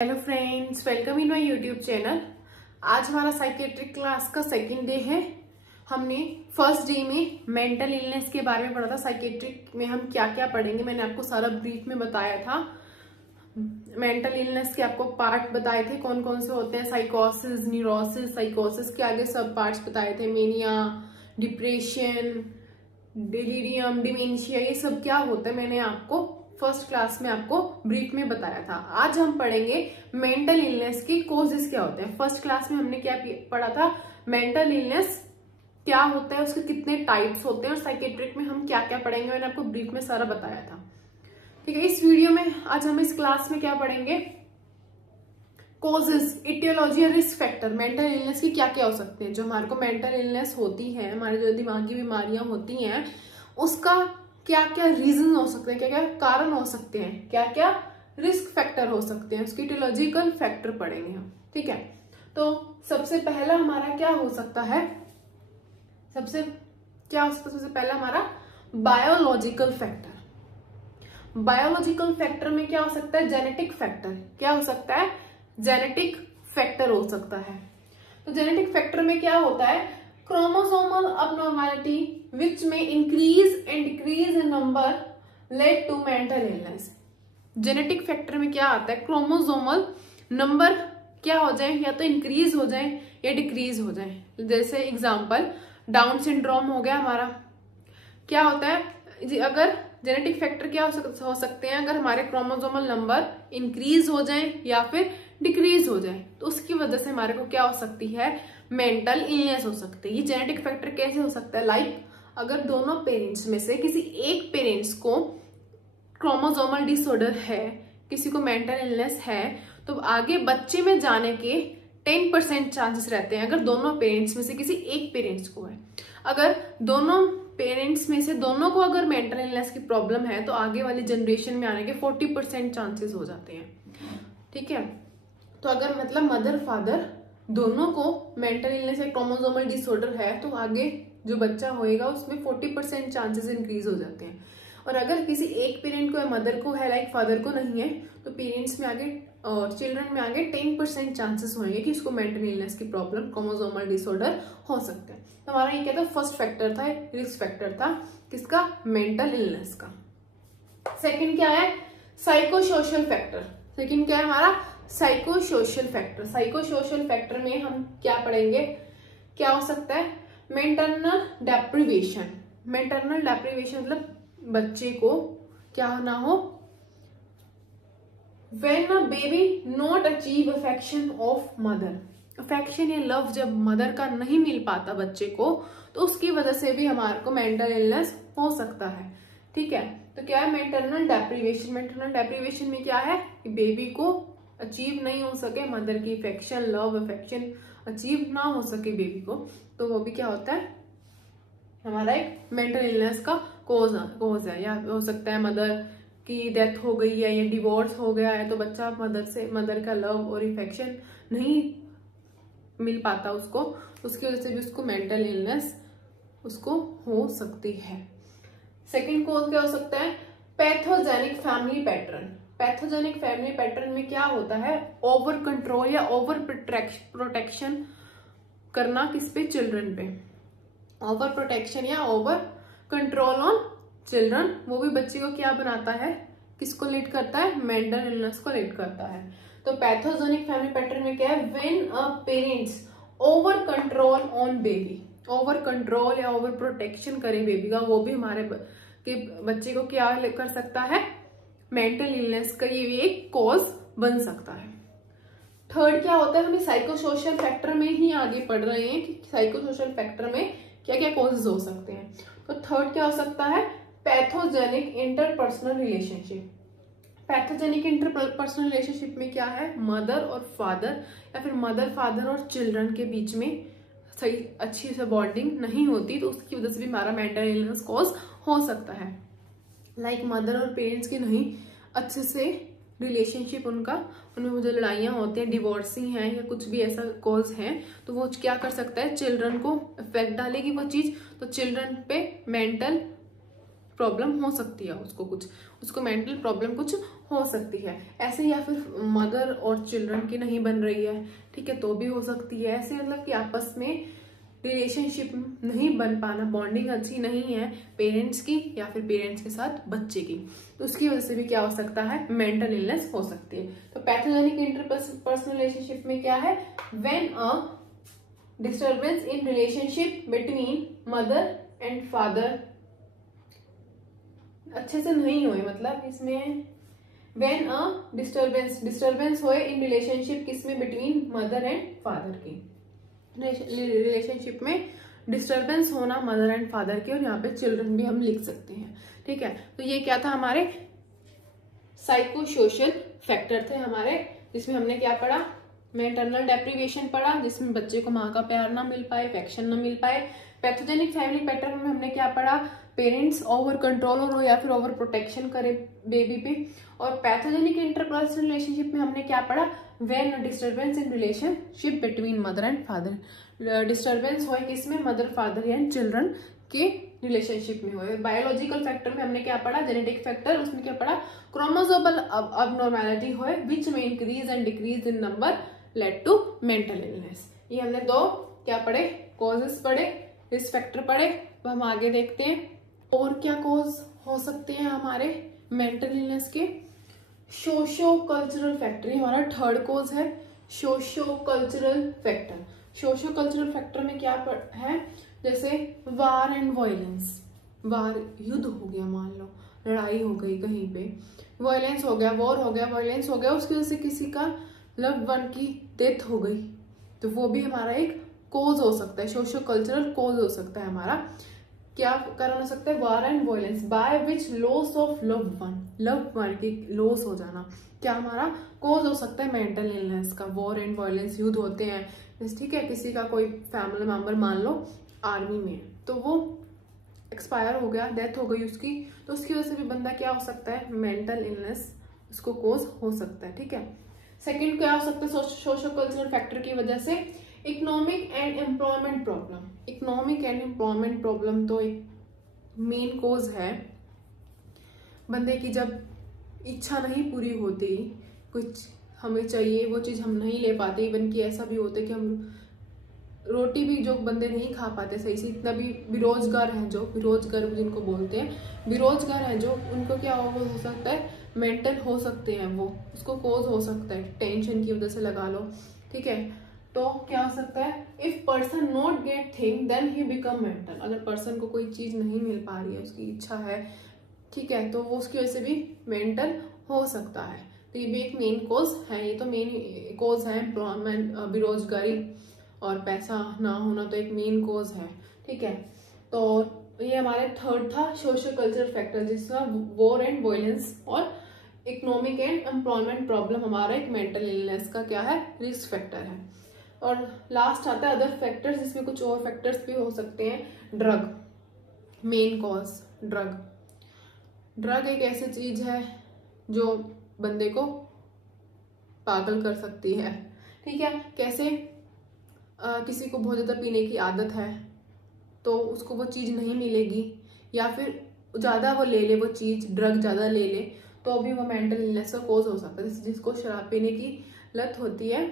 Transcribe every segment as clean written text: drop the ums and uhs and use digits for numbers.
Hello friends, welcome in my YouTube channel. आज हमारा psychiatric class का सेकंड डे है। हमने फर्स्ट डे में मेंटल इलनेस के बारे में पढ़ा था। साइकेट्रिक में हम क्या क्या पढ़ेंगे मैंने आपको सारा ब्रीफ में बताया था। मेंटल इलनेस के आपको पार्ट बताए थे, कौन कौन से होते हैं। साइकोसिस, न्यूरोसिस, साइकोसिस के आगे सब पार्ट्स बताए थे। मेनिया, डिप्रेशन, डिलीरियम, डिमेंशिया, ये सब क्या होता है मैंने आपको फर्स्ट क्लास में आपको ब्रीफ में बताया था। आज हम पढ़ेंगे मेंटल इलनेस के कॉजेस क्या होते हैं। फर्स्ट क्लास में हमने क्या पढ़ा था, मेंटल इलनेस क्या होता है, उसके कितने टाइप्स होते हैं, और साइकेट्रिक में हम क्या क्या पढ़ेंगे मैंने आपको ब्रीफ में सारा बताया था। ठीक है, इस वीडियो में आज हम इस क्लास में क्या पढ़ेंगे, कॉजेस, इटियोलॉजी और रिस्क फैक्टर। मेंटल इलनेस की क्या क्या हो सकते हैं। जो हमारे को मेंटल इलनेस होती है, हमारे जो दिमागी बीमारियां होती हैं, उसका क्या क्या रीजन हो सकते हैं, क्या क्या कारण हो सकते हैं, क्या क्या रिस्क फैक्टर हो सकते हैं, उसकी इटियोलॉजिकल फैक्टर पढ़ेंगे हम। ठीक है, तो सबसे पहला हमारा क्या हो सकता है, सबसे पहला हमारा बायोलॉजिकल फैक्टर। बायोलॉजिकल फैक्टर में क्या हो सकता है, जेनेटिक फैक्टर। क्या हो सकता है, जेनेटिक फैक्टर हो सकता है। तो जेनेटिक फैक्टर में क्या होता है, chromosomal abnormality which may increase and decrease in number led to mental illness। Genetic factor में क्या आता है, क्रोमोसोमल नंबर क्या हो जाए, या तो इंक्रीज हो जाए या डिक्रीज हो जाए। जैसे एग्जांपल डाउन सिंड्रोम हो गया हमारा। क्या होता है, अगर जेनेटिक फैक्टर क्या हो सकते हैं, अगर हमारे क्रोमोसोमल नंबर इंक्रीज हो जाए या फिर डिक्रीज हो जाए, तो उसकी वजह से हमारे को क्या हो सकती है, मेंटल इलनेस हो सकती है। ये जेनेटिक फैक्टर कैसे हो सकता है, लाइक अगर दोनों पेरेंट्स में से किसी एक पेरेंट्स को क्रोमोसोमल डिसऑर्डर है, किसी को मेंटल इलनेस है, तो आगे बच्चे में जाने के 10% चांसेस रहते हैं। अगर दोनों पेरेंट्स में से किसी एक पेरेंट्स को है, अगर दोनों पेरेंट्स में से दोनों को अगर मेंटल इलनेस की प्रॉब्लम है, तो आगे वाली जनरेशन में आने के 40% चांसेस हो जाते हैं। ठीक है, तो अगर मतलब मदर फादर दोनों को मेंटल इलनेस या क्रोमोसोमल डिसऑर्डर है, तो आगे जो बच्चा होएगा उसमें 40% चांसेस इंक्रीज हो जाते हैं। और अगर किसी एक पेरेंट को है, मदर को है, लाइक फादर को नहीं है, तो पेरेंट्स में आगे और चिल्ड्रन में आगे 10% चांसेस होंगे कि इसको मेंटल इलनेस की प्रॉब्लम, क्रोमोसोमल डिसऑर्डर हो सकता है। तो हमारा ये क्या था, फर्स्ट फैक्टर था, रिस्क फैक्टर था किसका, मेंटल इलनेस का। सेकंड क्या है, साइको सोशल फैक्टर। सेकंड क्या है हमारा, psycho social factor. Psycho social factor में हम क्या पढ़ेंगे, क्या हो सकता है, मेंटरनल डेप्रिवेशन। मेंटरनल डेप्रिवेशन मतलब बच्चे को क्या ना हो, when a baby not achieve affection of mother। Affection या लव जब मदर का नहीं मिल पाता बच्चे को, तो उसकी वजह से भी हमारे को मेंटल इलनेस हो सकता है। ठीक है, तो क्या है, मेंटरनल डेप्रिवेशन। मेंटरनल डेप्रिवेशन में क्या है कि बेबी को अचीव नहीं हो सके मदर की अफेक्शन, लव अफेक्शन अचीव ना हो सके बेबी को, तो वो भी क्या होता है, हमारा एक मेंटल इलनेस का कोज है। या हो सकता है मदर की डेथ हो गई है या डिवोर्स हो गया है, तो बच्चा मदर का लव और इफेक्शन नहीं मिल पाता उसको, उसकी वजह से भी उसको मेंटल इलनेस उसको हो सकती है। सेकंड कॉज क्या हो सकता है, pathogenic family pattern. Pathogenic family pattern में क्या होता है, ओवर कंट्रोल या ओवर प्रोटेक्शन करना किस पे, चिल्ड्रन पे। ओवर प्रोटेक्शन या ओवर कंट्रोल ऑन चिल्ड्रन, वो भी बच्चे को क्या बनाता है, किसको लीड करता है, मेंटल इलनेस को लीड करता है। तो पैथोजेनिक फैमिली पैटर्न में क्या है, when a parents over control on baby, over control या ओवर प्रोटेक्शन करे बेबी का, वो भी हमारे बच्चे को क्या कर सकता है, मेंटल इलनेस का ये भी एक कॉज बन सकता है। थर्ड क्या होता है, हमें साइकोसोशल फैक्टर में ही आगे पढ़ रहे हैं कि साइकोसोशल फैक्टर में क्या क्या कॉजेज हो सकते हैं। तो थर्ड क्या हो सकता है, pathogenic interpersonal relationship. Pathogenic interpersonal relationship में क्या है, मदर और फादर या फिर मदर फादर और चिल्ड्रन के बीच में सही अच्छी से बॉन्डिंग नहीं होती, तो उसकी वजह से भी हमारा मेंटल इलनेस कॉज हो सकता है। लाइक मदर और पेरेंट्स की नहीं अच्छे से रिलेशनशिप उनमें मुझे लड़ाइयाँ होती हैं, डिवोर्सिंग है या कुछ भी ऐसा कॉज है, तो वो क्या कर सकता है, चिल्ड्रन को इफेक्ट डालेगी वो चीज, तो चिल्ड्रन पे मेंटल प्रॉब्लम हो सकती है, उसको मेंटल प्रॉब्लम कुछ हो सकती है। ऐसे या फिर मदर और चिल्ड्रन की नहीं बन रही है, ठीक है, तो भी हो सकती है। ऐसे मतलब कि आपस में रिलेशनशिप नहीं बन पाना, बॉन्डिंग अच्छी नहीं है पेरेंट्स की या फिर पेरेंट्स के साथ बच्चे की, तो उसकी वजह से भी क्या हो सकता है, मेंटल इलनेस हो सकती है। तो पैथोजेनिक इंटरपर्सनल रिलेशनशिप में क्या है, when a disturbance in relationship between mother and father, अच्छे से नहीं हुए, मतलब इसमें व्हेन अ डिस्टर्बेंस होए इन रिलेशनशिप, किसमें, बिटवीन मदर एंड फादर की, रिलेशनशिप में डिस्टर्बेंस होना मदर एंड फादर की, और यहाँ पे चिल्ड्रन भी हम लिख सकते हैं, ठीक है। तो ये क्या था, हमारे साइको सोशल फैक्टर थे हमारे, जिसमें हमने क्या पढ़ा, मैटरनल डेप्रिवेशन पढ़ा, जिसमें बच्चे को माँ का प्यार ना मिल पाए, अफेक्शन ना मिल पाए। पैथोजेनिक फैमिली पैटर्न में हमने क्या पढ़ा, पेरेंट्स ओवर कंट्रोल हो या फिर ओवर प्रोटेक्शन करे बेबी पे। और पैथोजेनिक इंटरपर्सनल रिलेशनशिप में हमने क्या पढ़ा, when disturbance in relationship between mother and father, disturbance हो किसमें, मदर फादर एंड चिल्ड्रन के रिलेशनशिप में हुए। बायोलॉजिकल फैक्टर में हमने क्या पढ़ा, जेनेटिक फैक्टर, उसमें क्या पढ़ा, क्रोमोसोमल अबनॉर्मैलिटी होए विच में increase and decrease in number led to mental illness. ये हमने दो क्या पढ़े, कॉजेस पढ़े, रिस्क फैक्टर पढ़े। अब हम आगे देखते हैं और क्या कॉज हो सकते हैं हमारे मेंटल इलनेस के। सोशो कल्चरल फैक्टर, हमारा थर्ड कॉज है, socio cultural factor. Socio cultural factor में क्या है, जैसे वार एंड वायलेंस, वार युद्ध हो गया, मान लो लड़ाई हो गई कहीं पे, वायलेंस हो गया, वॉर हो गया, वायलेंस हो गया, उसकी वजह से किसी का लव वन की डेथ हो गई, तो वो भी हमारा एक कोज हो सकता है, सोशो कल्चरल कोज हो सकता है हमारा। क्या कारण हो सकता है, war and violence by which loss of love one की लॉस हो जाना, क्या हमारा कोज हो सकता है मेंटल इलनेस का। वॉर एंड वायलेंस युद्ध होते हैं, ठीक है, किसी का कोई फैमिली मेंबर मान लो आर्मी में, तो वो एक्सपायर हो गया, डेथ हो गई उसकी, तो उसकी वजह से भी बंदा क्या हो सकता है, मेंटल इलनेस उसको कोज हो सकता है, ठीक है। सेकंड क्या हो सकता है सोशो कल्चरल फैक्टर की वजह से, economic and employment problem. Economic and employment problem तो एक मेन कोज है, बंदे की जब इच्छा नहीं पूरी होती, कुछ हमें चाहिए वो चीज़ हम नहीं ले पाते, इवन कि ऐसा भी होता है कि हम रोटी भी जो बंदे नहीं खा पाते सही से, इतना भी बेरोजगार हैं, जो बेरोजगार जिनको बोलते हैं, बेरोजगार हैं जो, उनको क्या हो सकता है, मेंटल हो सकते हैं, वो उसको कोज हो सकता है, टेंशन की वजह से लगा लो, ठीक है। तो क्या हो सकता है, if person not get thing then he become mental. अगर पर्सन को कोई चीज नहीं मिल पा रही है, उसकी इच्छा है, ठीक है, तो वो उसकी वजह से भी मेंटल हो सकता है। तो ये भी एक मेन कोज है, ये तो मेन कोज है एम्प्लॉयमेंट, बेरोजगारी और पैसा ना होना तो एक मेन कोज है, ठीक है। तो ये हमारे थर्ड था सोशल कल्चरल फैक्टर, जिसमें वॉर एंड वायलेंस और इकोनॉमिक एंड एम्प्लॉयमेंट प्रॉब्लम हमारा एक मेंटल इलनेस का क्या है, रिस्क फैक्टर है। और लास्ट आता है अदर फैक्टर्स, जिसमें कुछ और फैक्टर्स भी हो सकते हैं। ड्रग, मेन कॉज ड्रग एक ऐसी चीज है जो बंदे को पागल कर सकती है, ठीक है। कैसे, किसी को बहुत ज़्यादा पीने की आदत है तो उसको वो चीज़ नहीं मिलेगी, या फिर ज़्यादा वो ले ले, वो चीज़ ड्रग ज़्यादा ले ले, तो भी वो मेंटल इलनेस का कोज हो सकता है। जिसको शराब पीने की लत होती है,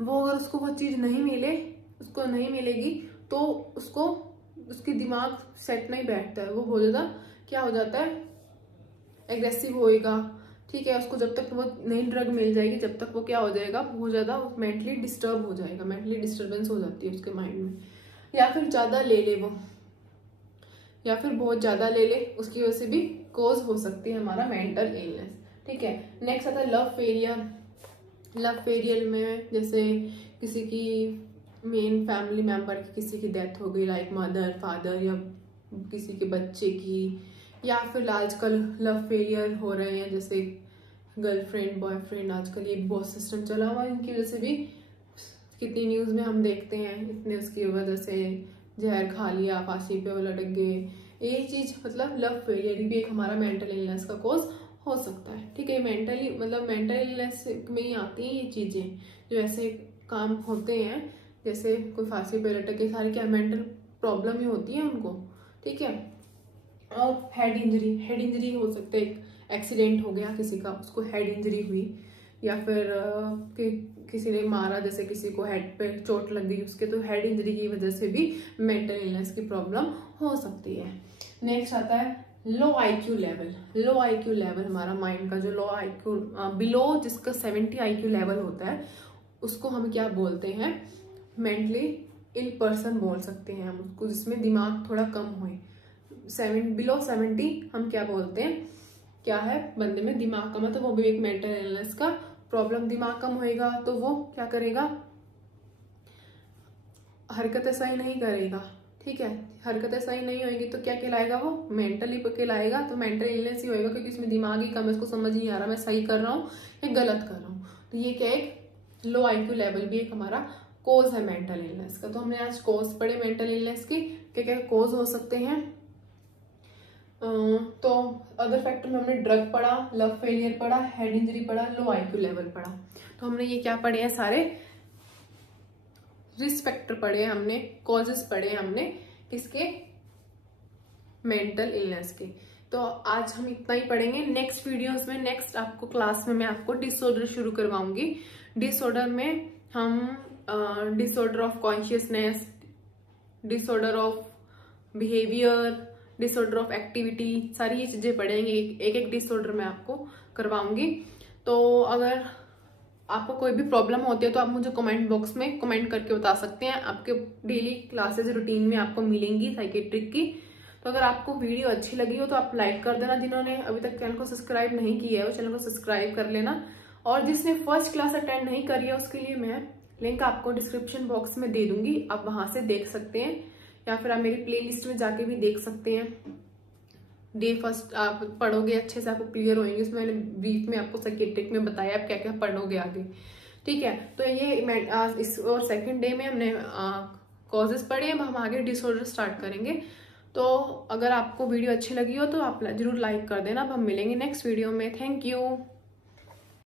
वो अगर उसको वो चीज़ नहीं मिले, उसको नहीं मिलेगी, तो उसको उसकी दिमाग सेट नहीं बैठता है, वो बहुत ज़्यादा क्या हो जाता है, एग्रेसिव होएगा, ठीक है। उसको जब तक वो नई ड्रग मिल जाएगी, जब तक वो क्या हो जाएगा, बहुत ज़्यादा मेंटली डिस्टर्ब हो जाएगा, मेंटली डिस्टर्बेंस हो जाती है उसके माइंड में। या फिर ज़्यादा ले ले वो, या फिर बहुत ज़्यादा ले ले, उसकी वजह से भी कोज हो सकती है हमारा मेंटल इलनेस, ठीक है। नेक्स्ट आता है लव फेलियर। लव फेलियर में जैसे किसी की मेन फैमिली मेंबर की किसी की डेथ हो गई, लाइक मदर फादर, या किसी के बच्चे की, या फिर आजकल लव फेलियर हो रहे हैं, जैसे गर्लफ्रेंड बॉयफ्रेंड, आजकल ये बहुत सिस्टम चला हुआ है, इनकी वजह से भी कितनी न्यूज़ में हम देखते हैं, इतने उसकी वजह से जहर खा लिया, फांसी पे वो लटक गए। यही चीज़ मतलब लव फेलियर भी एक हमारा मेंटल इलनेस का कॉज हो सकता है, ठीक है। मेंटली मतलब मेंटल इलनेस में ही आती हैं ये चीज़ें, जो ऐसे काम होते हैं, जैसे कोई फांसी पे लटक के, सारी क्या मेंटल प्रॉब्लम ही होती है उनको, ठीक है। और हेड इंजरी हो सकता है, एक एक्सीडेंट हो गया किसी का, उसको हेड इंजरी हुई, या फिर किसी ने मारा, जैसे किसी को हेड पे चोट लग गई उसके, तो हेड इंजरी की वजह से भी मेंटल इलनेस की प्रॉब्लम हो सकती है। नेक्स्ट आता है लो आईक्यू लेवल। लो आईक्यू लेवल हमारा माइंड का जो लो आईक्यू, बिलो जिसका 70 आईक्यू लेवल होता है, उसको हम क्या बोलते हैं, मेंटली इल पर्सन बोल सकते हैं हम उसको, जिसमें दिमाग थोड़ा कम हुए। बिलो 70 हम क्या बोलते हैं, क्या है, बंदे में दिमाग कम है, तो वो भी एक मेंटल इलनेस का प्रॉब्लम। दिमाग कम होएगा तो वो क्या करेगा, हरकतें सही नहीं करेगा, ठीक है। हरकतें सही नहीं होंगी तो क्या कहलाएगा, वो मेंटली कहलाएगा, तो मेंटल इलनेस ही होएगा, क्योंकि इसमें दिमाग ही कम है, इसको समझ नहीं आ रहा मैं सही कर रहा हूँ या गलत कर रहा हूँ। तो ये क्या, एक लो आईक्यू लेवल भी एक हमारा कोज है मेंटल इलनेस का। तो हमने आज कोज पढ़े मेंटल इलनेस की, क्या क्या कोज हो सकते हैं। तो अदर फैक्टर में हमने ड्रग पढ़ा, लव फेलियर पढ़ा, हेड इंजरी पढ़ा, लो आईक्यू लेवल पढ़ा। तो हमने ये क्या पढ़े हैं, सारे रिस्क फैक्टर पढ़े, हमने कॉजेस पढ़े हमने किसके, मेंटल इलनेस के। तो आज हम इतना ही पढ़ेंगे। नेक्स्ट वीडियोस में, नेक्स्ट आपको क्लास में मैं आपको डिसऑर्डर शुरू करवाऊंगी। डिसऑर्डर में हम disorder of consciousness, disorder of behaviour, disorder of activity, सारी ये चीजें पढ़ेंगे। एक एक डिसऑर्डर मैं आपको करवाऊंगी। तो अगर आपको कोई भी प्रॉब्लम होती है तो आप मुझे कमेंट बॉक्स में कमेंट करके बता सकते हैं। आपके डेली क्लासेज रूटीन में आपको मिलेंगी साइकेट्रिक की। तो अगर आपको वीडियो अच्छी लगी हो तो आप लाइक कर देना। जिन्होंने अभी तक चैनल को सब्सक्राइब नहीं किया है वो चैनल को सब्सक्राइब कर लेना। और जिसने फर्स्ट क्लास अटेंड नहीं करी है उसके लिए मैं लिंक आपको डिस्क्रिप्शन बॉक्स में दे दूंगी, आप वहां से देख सकते हैं, या फिर आप मेरी प्ले लिस्ट में जाके भी देख सकते हैं। डे फर्स्ट आप पढ़ोगे अच्छे से, आपको क्लियर होंगे। उसमें मैंने ब्रीफ में आपको साइकेट्रिक में बताया आप क्या क्या पढ़ोगे आगे, ठीक है। तो ये इस और सेकंड डे में हमने कॉजेस पढ़े, अब हम आगे डिसऑर्डर स्टार्ट करेंगे। तो अगर आपको वीडियो अच्छी लगी हो तो आप जरूर लाइक कर देना। अब हम मिलेंगे नेक्स्ट वीडियो में। Thank you.